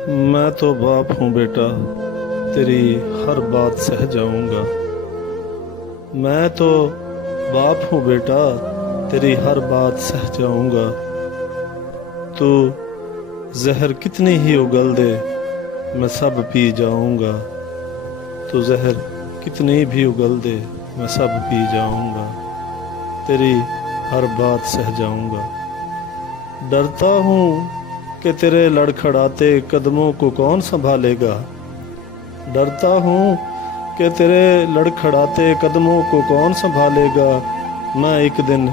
मैं तो बाप हूँ बेटा, तेरी हर बात सह जाऊंगा। मैं तो बाप हूँ बेटा, तेरी हर बात सह जाऊंगा। तू जहर कितनी ही उगल दे, मैं सब पी जाऊंगा। तू जहर कितनी भी उगल दे, मैं सब पी जाऊंगा। तेरी हर बात सह जाऊंगा। डरता हूँ कि तेरे लड़खड़ाते कदमों को कौन संभालेगा। डरता हूँ कि तेरे लड़खड़ाते कदमों को कौन संभालेगा। मैं एक दिन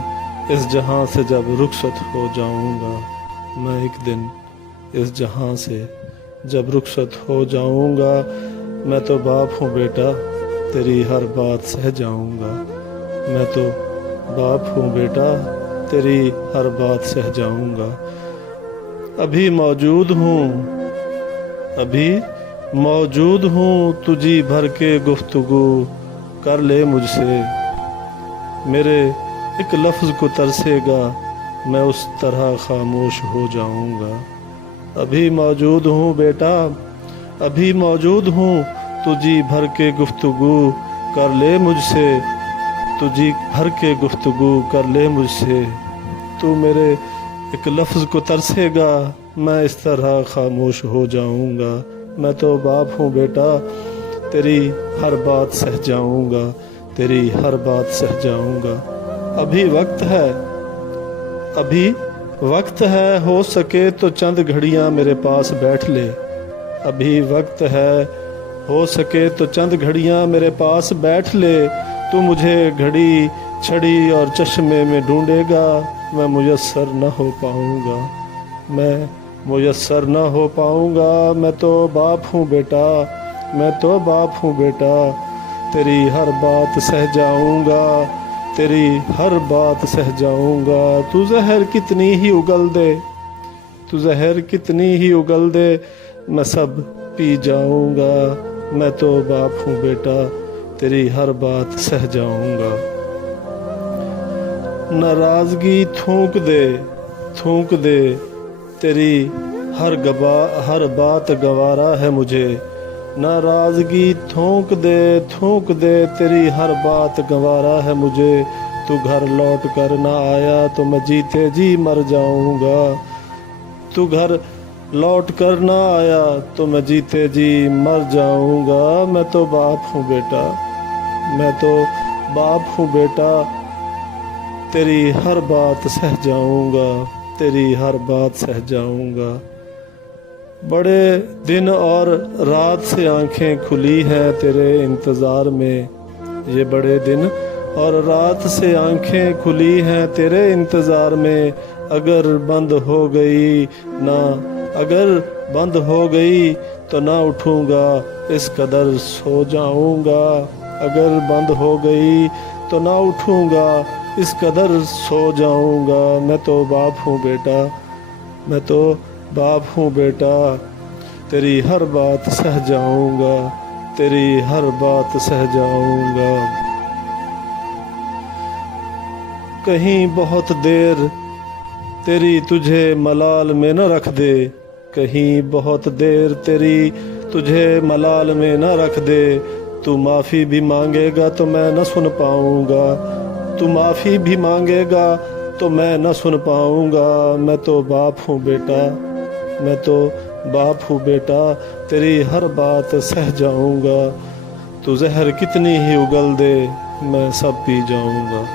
इस जहां से जब रुखसत हो जाऊंगा। मैं एक दिन इस जहां से जब रुखसत हो जाऊंगा। मैं तो बाप हूँ बेटा, तेरी हर बात सह जाऊंगा। मैं तो बाप हूँ बेटा, तेरी हर बात सह जाऊंगा। अभी मौजूद हूँ, अभी मौजूद हूँ, तुझी भर के गुफ्तगू कर ले मुझसे। मेरे एक लफ्ज़ को तरसेगा, मैं उस तरह खामोश हो जाऊंगा। अभी मौजूद हूँ बेटा, अभी मौजूद हूँ, तुझी भर के गुफ्तगू कर ले मुझसे। तुझी भर के गुफ्तगू कर ले मुझसे। तू मेरे एक लफ्ज़ को तरसेगा, मैं इस तरह खामोश हो जाऊंगा। मैं तो बाप हूँ बेटा, तेरी हर बात सह जाऊंगा। तेरी हर बात सह जाऊंगा। अभी वक्त है, अभी वक्त है, हो सके तो चंद घड़ियां मेरे पास बैठ ले। अभी वक्त है, हो सके तो चंद घड़ियां मेरे पास बैठ ले। तू मुझे घड़ी छड़ी और चश्मे में ढूंढेगा, मैं मुयस्सर न हो पाऊंगा। मैं मुयस्सर न हो पाऊंगा। मैं तो बाप हूँ बेटा, मैं तो बाप हूँ बेटा, तेरी हर बात सह जाऊंगा। तेरी हर बात सह जाऊंगा। तू जहर कितनी ही उगल दे, तू जहर कितनी ही उगल दे, मैं सब पी जाऊंगा। मैं तो बाप हूँ बेटा, तेरी हर बात सह जाऊंगा। नाराज़गी थूक दे, थूक दे, तेरी हर बात गवारा है मुझे। नाराज़गी थूक दे, थूक दे, तेरी हर बात गवारा है मुझे। तू घर लौट कर ना आया तो मैं जीते जी मर जाऊंगा। तू घर लौट कर ना आया तो मैं जीते जी मर जाऊंगा। मैं तो बाप हूँ बेटा, मैं तो बाप हूँ बेटा, तेरी हर बात सह जाऊंगा। तेरी हर बात सह जाऊंगा। बड़े दिन और रात से आंखें खुली हैं तेरे इंतज़ार में। ये बड़े दिन और रात से आंखें खुली हैं तेरे इंतज़ार में। अगर बंद हो गई ना, अगर बंद हो गई तो ना उठूंगा, इस कदर सो जाऊंगा। अगर बंद हो गई तो ना उठूंगा, इस कदर सो जाऊंगा। मैं तो बाप हूँ बेटा, मैं तो बाप हूँ बेटा, तेरी हर बात सह जाऊंगा। तेरी हर बात सह जाऊंगा। कहीं बहुत देर तेरी तुझे मलाल में न रख दे। कहीं बहुत देर तेरी तुझे मलाल में न रख दे। तू माफ़ी भी मांगेगा तो मैं न सुन पाऊंगा। तू माफ़ी भी मांगेगा तो मैं न सुन पाऊंगा। मैं तो बाप हूँ बेटा, मैं तो बाप हूँ बेटा, तेरी हर बात सह जाऊंगा। तू जहर कितनी ही उगल दे, मैं सब पी जाऊंगा।